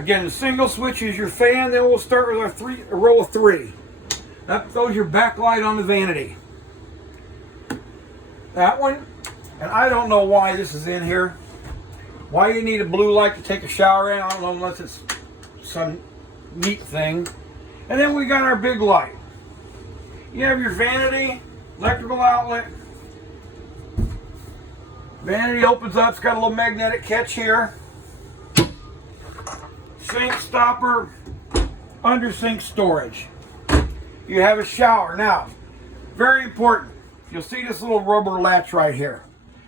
Again, the single switch is your fan. Then we'll start with a row of 3. That goes your backlight on the vanity. That one, and I don't know why this is in here. Why you need a blue light to take a shower in, I don't know unless it's some neat thing. And then we got our big light. You have your vanity, electrical outlet. Vanity opens up, it's got a little magnetic catch here. Sink stopper, under sink storage. You have a shower. Now, very important, you'll see this little rubber latch right here.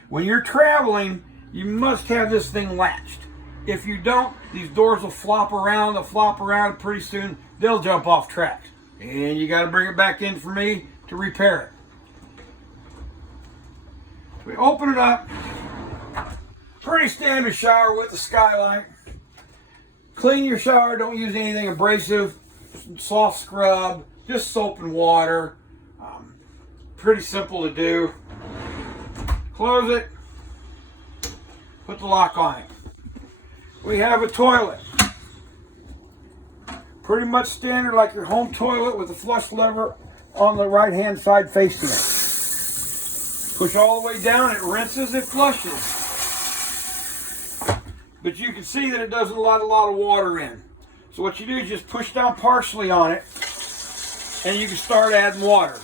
When you're traveling, you must have this thing latched. If you don't, these doors will flop around, and pretty soon they'll jump off tracks. And you got to bring it back in for me to repair it. We open it up. Pretty standard shower with the skylight. Clean your shower, don't use anything abrasive, soft scrub, just soap and water. Pretty simple to do. Close it, put the lock on it. We have a toilet. Pretty much standard like your home toilet with the flush lever on the right hand side facing it. Push all the way down, it rinses, it flushes. But you can see that it doesn't let a lot of water in. So what you do is just push down partially on it and you can start adding water.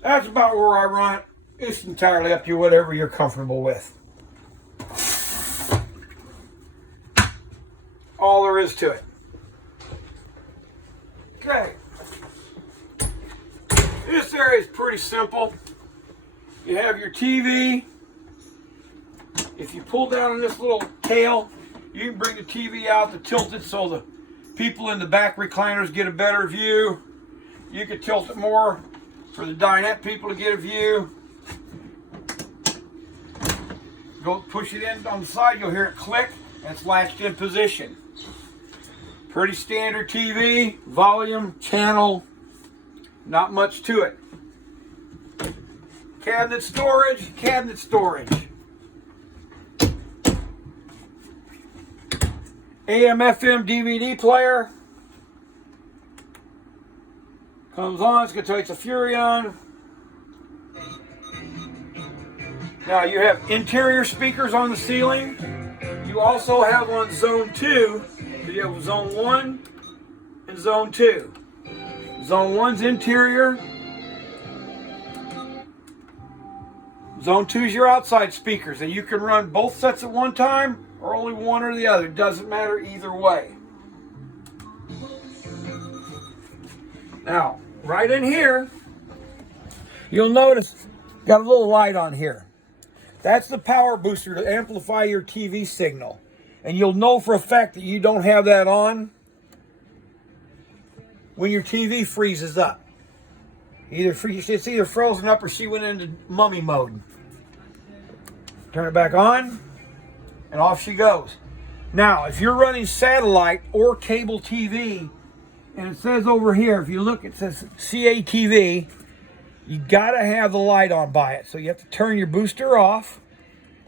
That's about where I run it. It's entirely up to you, whatever you're comfortable with. All there is to it. Okay. This area is pretty simple. You have your TV. If you pull down on this little tail, you can bring the TV out to tilt it so the people in the back recliners get a better view. You can tilt it more for the dinette people to get a view. Go push it in on the side, you'll hear it click, and it's latched in position. Pretty standard TV, volume, channel, not much to it. Cabinet storage, cabinet storage. AM, FM, DVD player. Comes on, it's going to tell you it's a Furrion. Now you have interior speakers on the ceiling. You also have on zone 2. So you have zone 1 and zone 2. Zone 1's interior. Zone 2 is your outside speakers, and you can run both sets at one time or only one or the other. It doesn't matter either way. Now, right in here, you'll notice got a little light on here. That's the power booster to amplify your TV signal. And you'll know for a fact that you don't have that on when your TV freezes up. It's either frozen up or she went into mummy mode. Turn it back on, and off she goes. Now, if you're running satellite or cable TV, and it says over here, if you look, it says CATV, you gotta have the light on by it. So you have to turn your booster off.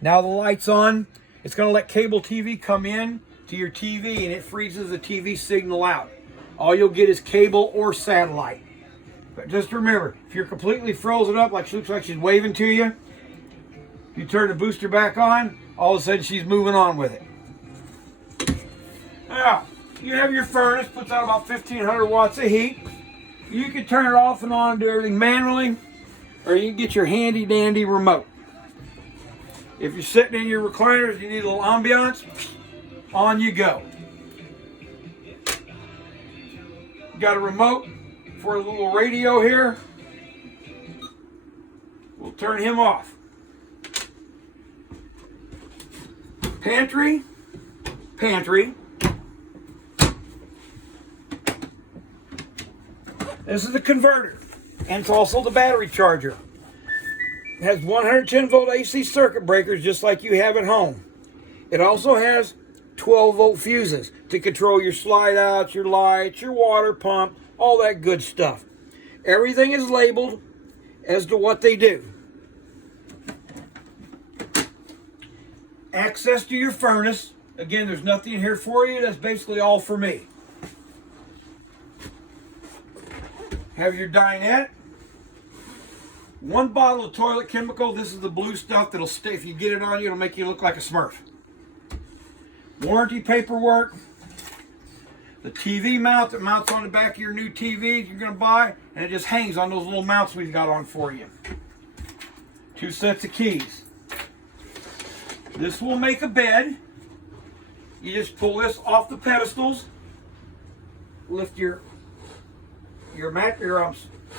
Now the light's on. It's gonna let cable TV come in to your TV, and it freezes the TV signal out. All you'll get is cable or satellite. But just remember, if you're completely frozen up, like she looks like she's waving to you, you turn the booster back on, all of a sudden she's moving on with it. Now, you have your furnace, puts out about 1,500 watts of heat. You can turn it off and on and do everything manually, or you can get your handy dandy remote. If you're sitting in your recliners, you need a little ambiance, on you go. Got a remote for a little radio here. We'll turn him off. Pantry. This is the converter, and it's also the battery charger. It has 110 volt AC circuit breakers just like you have at home. It also has 12 volt fuses to control your slide outs, your lights, your water pump, all that good stuff. Everything is labeled as to what they do. Access to your furnace. Again, there's nothing in here for you. That's basically all for me. Have your dinette. 1 bottle of toilet chemical. This is the blue stuff that'll stay. If you get it on you, it'll make you look like a Smurf. Warranty paperwork. The TV mount that mounts on the back of your new TV you're going to buy, and it just hangs on those little mounts we've got on for you. 2 sets of keys. This will make a bed. You just pull this off the pedestals, lift your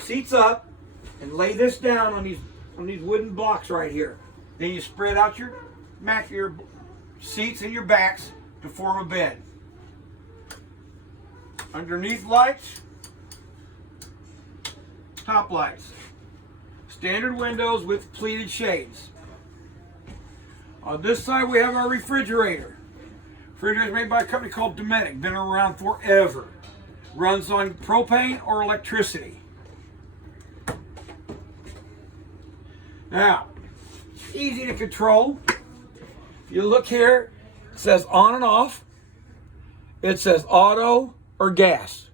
seats up, and lay this down on these wooden blocks right here. Then you spread out your seats and your backs to form a bed. Underneath lights, top lights, standard windows with pleated shades. On this side we have our refrigerator. Refrigerator is made by a company called Dometic, been around forever. Runs on propane or electricity. Now, easy to control. If you look here, it says on and off. It says auto or gas.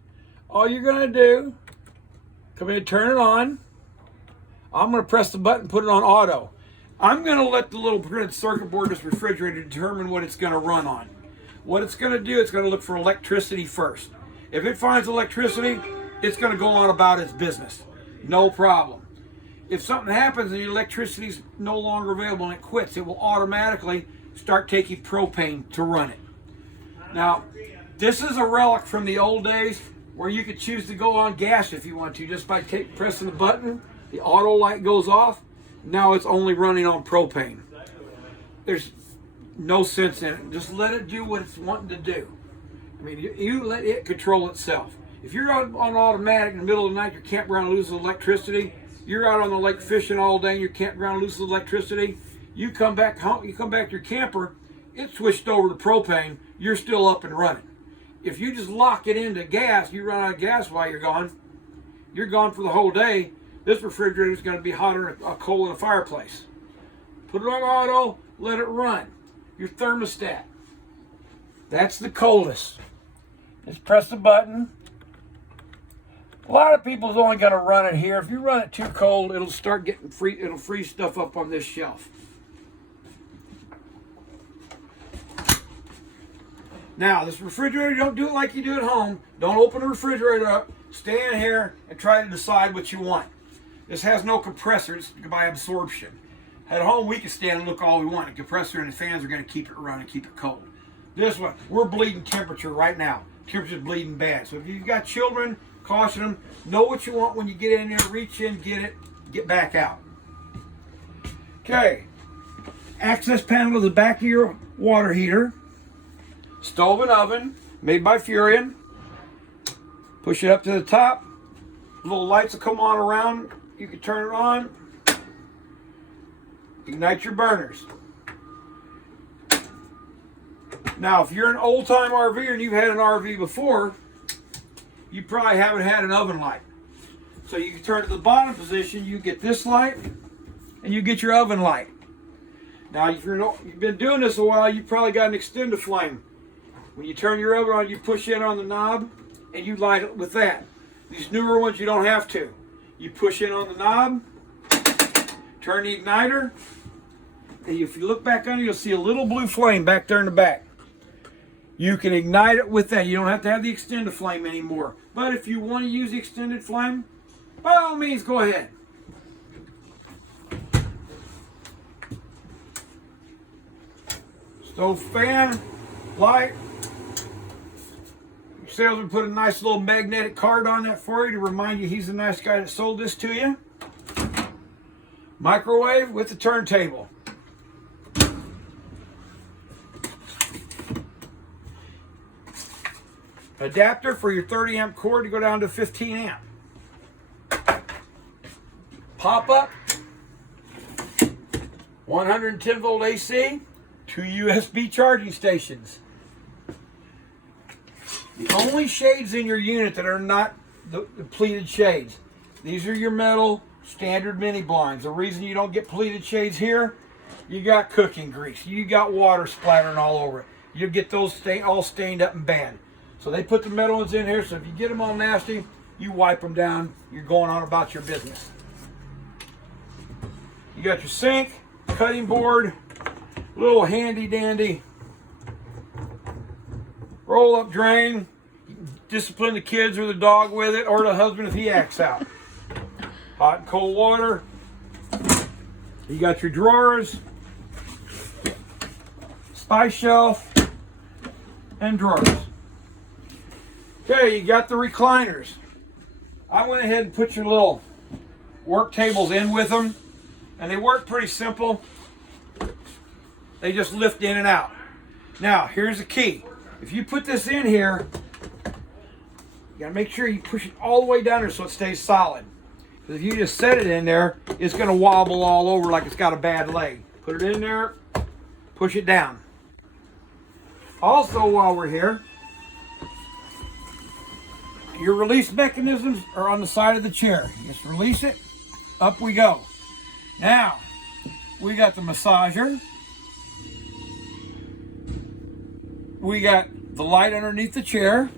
All you're going to do, come in and turn it on. I'm going to press the button, put it on auto. I'm going to let the little printed circuit board of this refrigerator determine what it's going to run on. What it's going to do, it's going to look for electricity first. If it finds electricity, it's going to go on about its business. No problem. If something happens and the electricity is no longer available and it quits, it will automatically start taking propane to run it. Now, this is a relic from the old days where you could choose to go on gas if you want to. Just by pressing the button, the auto light goes off. Now it's only running on propane. There's no sense in it. Just let it do what it's wanting to do. I mean, you let it control itself. If you're on automatic in the middle of the night, your campground loses electricity. You're out on the lake fishing all day and your campground loses electricity. You come back home, you come back to your camper, it's switched over to propane, you're still up and running. If you just lock it into gas, you run out of gas while you're gone for the whole day. This refrigerator is going to be hotter than a coal in a fireplace. Put it on auto, let it run. Your thermostat. That's the coldest. Just press the button. A lot of people's only going to run it here. If you run it too cold, it'll start getting free. It'll freeze stuff up on this shelf. Now, this refrigerator, don't do it like you do at home. Don't open the refrigerator up. Stay in here and try to decide what you want. This has no compressor. It's by absorption. At home, we can stand and look all we want. The compressor and the fans are going to keep it running, keep it cold. This one, we're bleeding temperature right now. Temperature's bleeding bad. So if you've got children, caution them. Know what you want when you get in there. Reach in, get it, get back out. Okay. Access panel to the back of your water heater. Stove and oven, made by Furion. Push it up to the top. Little lights will come on around. You can turn it on. Ignite your burners. Now, if you're an old-time RVer and you've had an RV before, you probably haven't had an oven light. So you can turn to the bottom position, you get this light, and you get your oven light. Now, if you've been doing this a while, you probably got an extended flame. When you turn your oven on, you push in on the knob, and you light it with that. These newer ones, you don't have to. You push in on the knob, turn the igniter, and if you look back on it, you'll see a little blue flame back there in the back. You can ignite it with that. You don't have to have the extended flame anymore. But if you want to use the extended flame, by all means, go ahead. Stove fan, light. Your salesman put a nice little magnetic card on that for you to remind you he's the nice guy that sold this to you. Microwave with the turntable. Adapter for your 30 amp cord to go down to 15 amp. Pop up. 110 volt AC. 2 USB charging stations. The only shades in your unit that are not the pleated shades. These are your metal standard mini blinds. The reason you don't get pleated shades here you got cooking grease, you got water splattering all over it. You'll get those all stained up and bad. So they put the metal ones in here, so if you get them all nasty, you wipe them down, you're going on about your business. You got your sink, cutting board, little handy dandy roll up drain. You can discipline the kids or the dog with it, or the husband if he acts out. Hot and cold water. You got your drawers, spice shelf, and drawers. Okay, you got the recliners. I went ahead and put your little work tables in with them, and they work pretty simple. They just lift in and out. Now, here's the key. If you put this in here, you gotta make sure you push it all the way down there so it stays solid. Because if you just set it in there, it's gonna wobble all over like it's got a bad leg. Put it in there, push it down. Also, while we're here, your release mechanisms are on the side of the chair. You just release it, up we go. Now, we got the massager. We got the light underneath the chair.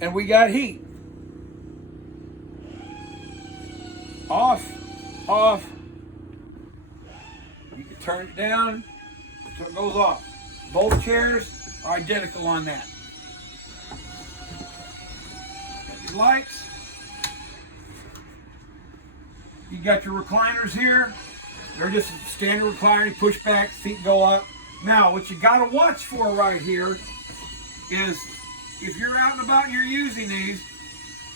And we got heat. Off, off. You can turn it down so it goes off. Both chairs are identical on that. Your lights. You got your recliners here. They're just a standard recliner. You push back, feet go up. Now, what you got to watch for right here is if you're out and about and you're using these,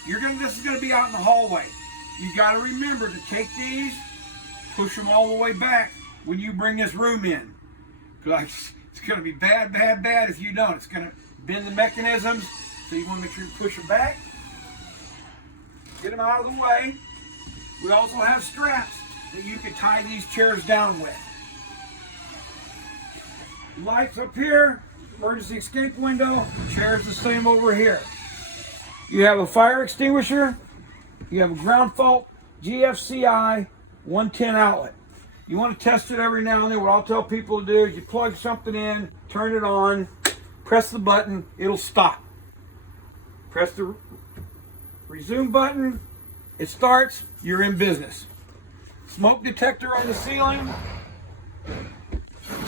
this is going to be out in the hallway. You got to remember to take these, push them all the way back when you bring this room in. Because it's going to be bad, bad, bad if you don't. It's going to bend the mechanisms, so you want to make sure you push them back. Get them out of the way. We also have straps that you can tie these chairs down with. Lights up here, emergency escape window, chairs the same over here. You have a fire extinguisher, you have a ground fault GFCI 110 outlet. You want to test it every now and then. What I'll tell people to do is you plug something in, turn it on, press the button, it'll stop. Press the resume button, it starts, you're in business. Smoke detector on the ceiling.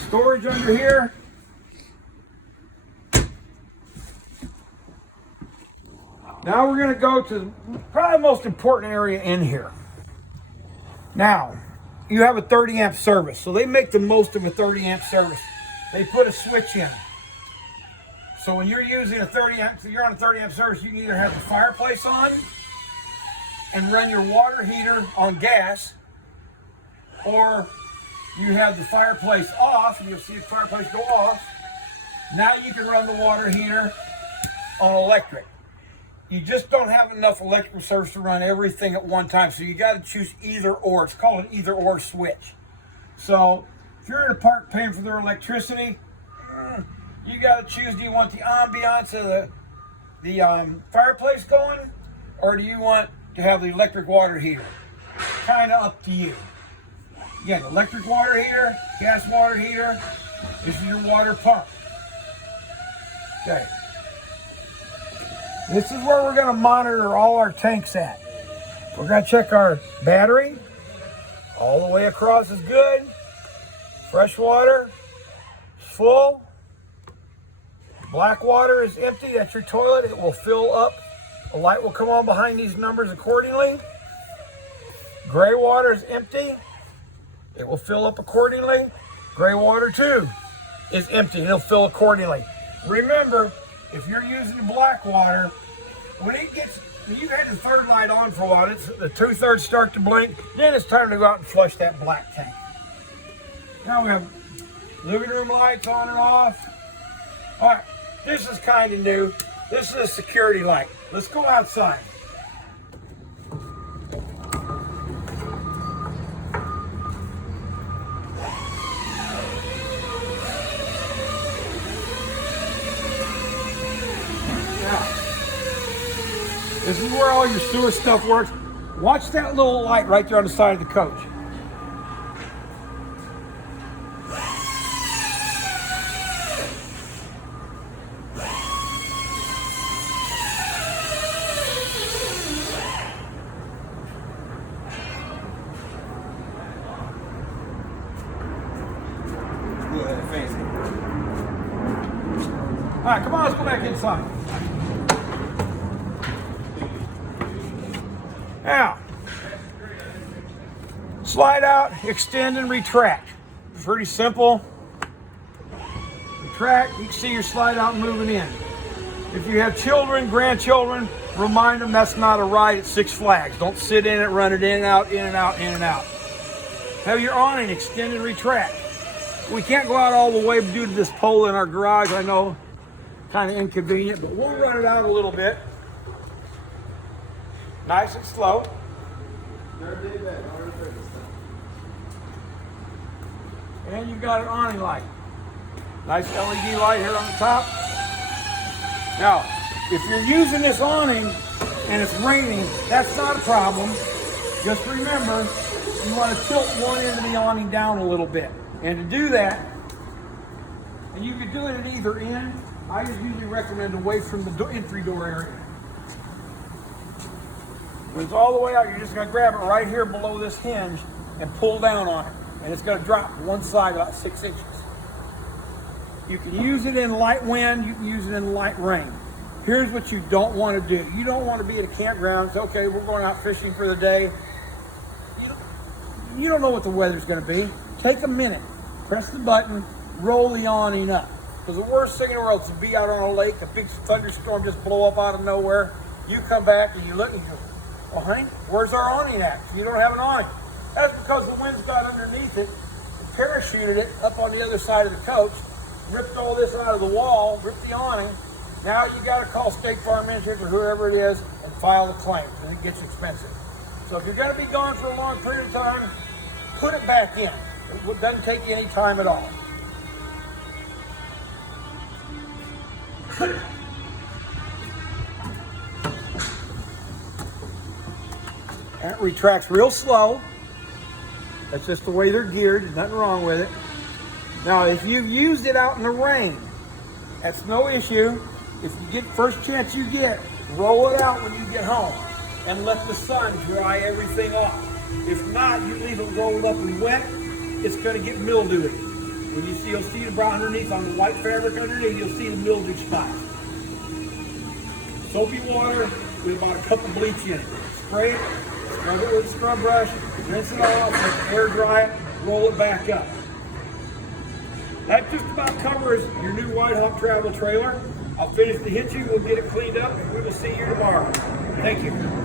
Storage under here. Now we're going to go to probably the most important area in here. Now, you have a 30 amp service. So they make the most of a 30 amp service. They put a switch in. So when you're using a 30 amp, so you're on a 30 amp service, you can either have the fireplace on and run your water heater on gas, or you have the fireplace off, and you'll see the fireplace go off. Now you can run the water heater on electric. You just don't have enough electrical service to run everything at one time, so you got to choose either or. It's called an either or switch. So if you're in a park paying for their electricity, you got to choose, do you want the ambiance of the fireplace going, or do you want to have the electric water heater? Kind of up to you. Again, electric water heater, gas water heater. This is your water pump. Okay. This is where we're going to monitor all our tanks at. We're going to check our battery. All the way across is good. Fresh water is full. Black water is empty. That's your toilet. It will fill up. A light will come on behind these numbers accordingly. Gray water is empty. It will fill up accordingly. Gray water too is empty. It'll fill accordingly. Remember, if you're using the black water, when you've had the third light on for a while, the 2/3 start to blink, then it's time to go out and flush that black tank. Now we have living room lights on and off. All right, this is kind of new. This is a security light. Let's go outside. This is where all your sewer stuff works. Watch that little light right there on the side of the coach. right, come on, let's go back inside. Now, slide out, extend, and retract. Pretty simple. Retract, you can see your slide out moving in. If you have children, grandchildren, remind them that's not a ride at Six Flags. Don't sit in it, run it in and out, in and out, in and out. Have your awning extend and retract. We can't go out all the way due to this pole in our garage. I know, kind of inconvenient, but we'll run it out a little bit. Nice and slow. And you've got an awning light. Nice LED light here on the top. Now, if you're using this awning and it's raining, that's not a problem. Just remember, you want to tilt one end of the awning down a little bit. And to do that, and you can do it at either end, I just usually recommend away from the entry door area. When it's all the way out, you're just going to grab it right here below this hinge and pull down on it. And it's going to drop one side about 6 inches. You can use it in light wind, you can use it in light rain. Here's what you don't want to do. You don't want to be at a campground and say, okay, we're going out fishing for the day. You don't know what the weather's going to be. Take a minute, press the button, roll the awning up. Because the worst thing in the world is to be out on a lake, a big thunderstorm just blow up out of nowhere. You come back and you look and you go, well, honey, where's our awning at? You don't have an awning. That's because the wind's got underneath it, and parachuted it up on the other side of the coach, ripped all this out of the wall, ripped the awning. Now you got to call State Farm Insurance or whoever it is and file the claim, and it gets expensive. So if you're going to be gone for a long period of time, put it back in. It doesn't take you any time at all. That retracts real slow. That's just the way they're geared. There's nothing wrong with it. Now, if you've used it out in the rain, that's no issue. If you get first chance you get, roll it out when you get home and let the sun dry everything off. If not, you leave it rolled up and wet, it's going to get mildewy. When you'll see the brown underneath on the white fabric underneath, you'll see the mildew spots. Soapy water with about a cup of bleach in it. Spray it, scrub it with a scrub brush, rinse it off, let it air dry it, roll it back up. That just about covers your new White Hawk travel trailer. I'll finish the hitching, we'll get it cleaned up, and we will see you tomorrow. Thank you.